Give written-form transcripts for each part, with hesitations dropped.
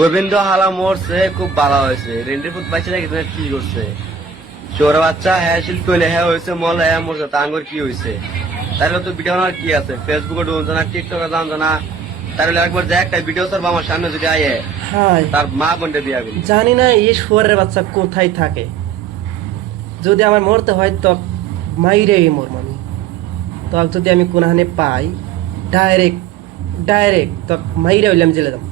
গোবিন্দ হালা মরছে, খুব ভালো হয়েছে। রেন্ডির পুত পাইছে নাকি তুমি কি করছে? চোর বাচ্চা হ্যাঁ শিল তৈলে হ্যাঁ হয়েছে, মল হ্যাঁ মরছে, তাঙ্গর কি হয়েছে? তাহলে তো ভিডিও বানার কি আছে? ফেসবুকে ঢুকছে না, টিকটকে জানতো না। তাহলে একবার যে একটা ভিডিও করবো আমার সামনে যদি আয়ে হাই, তার মা বোনটা বিয়া করবো। জানি না এই শুয়ারের বাচ্চা কোথায় থাকে। যদি আমার মরতে হয় তো মাইরে মর মানি তো যদি আমি কোনখানে পাই ডাইরেক্ট ডাইরেক্ট তো মাইরে হইলে আমি জেলে দাম।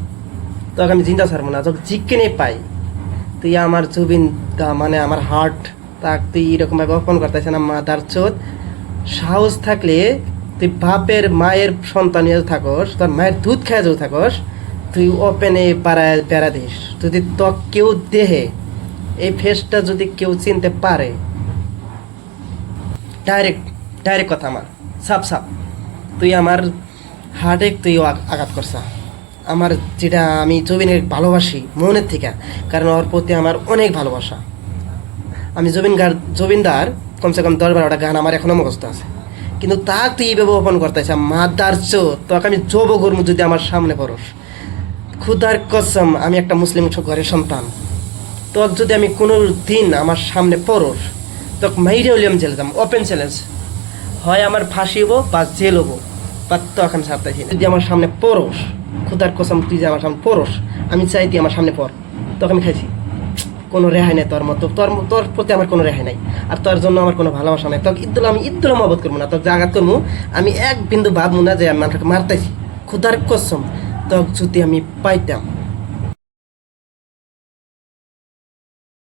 তো আমি চিন্তা ছাড়বো না, যখন চিকেনে পাই তুই আমার জুবিন মানে আমার হার্ট তাক তুই এরকম ভাবে অপন করতেছে না মাদার চোদ। সাহস থাকলে তুই বাপের মায়ের সন্তান হয়ে থাকস, তোর মায়ের দুধ খেয়ে যাও থাকস, তুই ওপেনে পাড়ায় বেড়া দিস। যদি তো কেউ দেহে এই ফেসটা যদি কেউ চিনতে পারে, ডাইরেক্ট ডাইরেক্ট কথা আমার সাপ সাপ তুই আমার হার্টে তুই আঘাত করছা। আমার যেটা আমি জবিনের ভালোবাসি মনের থেকে, কারণ ওর প্রতি আমার অনেক ভালোবাসা। আমি জবিনদার কমসে কম 10-12টা গান আমার এখনো মুখস্থ আছে, কিন্তু তা তুই এইভাবে ওপেন করতেছ মাদার চো। তোকে আমি জব করবো যদি আমার সামনে পড়স। খুদার কসম আমি একটা মুসলিম ঘরের সন্তান। তোকে যদি আমি কোনো দিন আমার সামনে পড়স তোকে মাইরে হলে আমি জেলে যাম। ওপেন চ্যালেঞ্জ, হয় আমার ফাঁসি হবো বা জেল হবো, বা তোকে আমি ছাড়তেছি না। যদি আমার সামনে পড়স, খুদার কসম তুই যে আমার সামনে পড়স, আমি চাই তুই আমার সামনে পড়, তোকে আমি খাইছি। কোনো রেহাই নেই তোর মতো, তোর প্রতি আমার কোনো রেহাই নাই। আর তোর জন্য আমার কোনো ভালোবাসা নাই। তোকে আমি ইদ্দুল মহব্বত করবো না, তোকে আঘাত করবো আমি এক বিন্দু ভাববো না যে আমি মানুষকে মারতেছি। খুদার কসম তোকে যদি আমি পাইতাম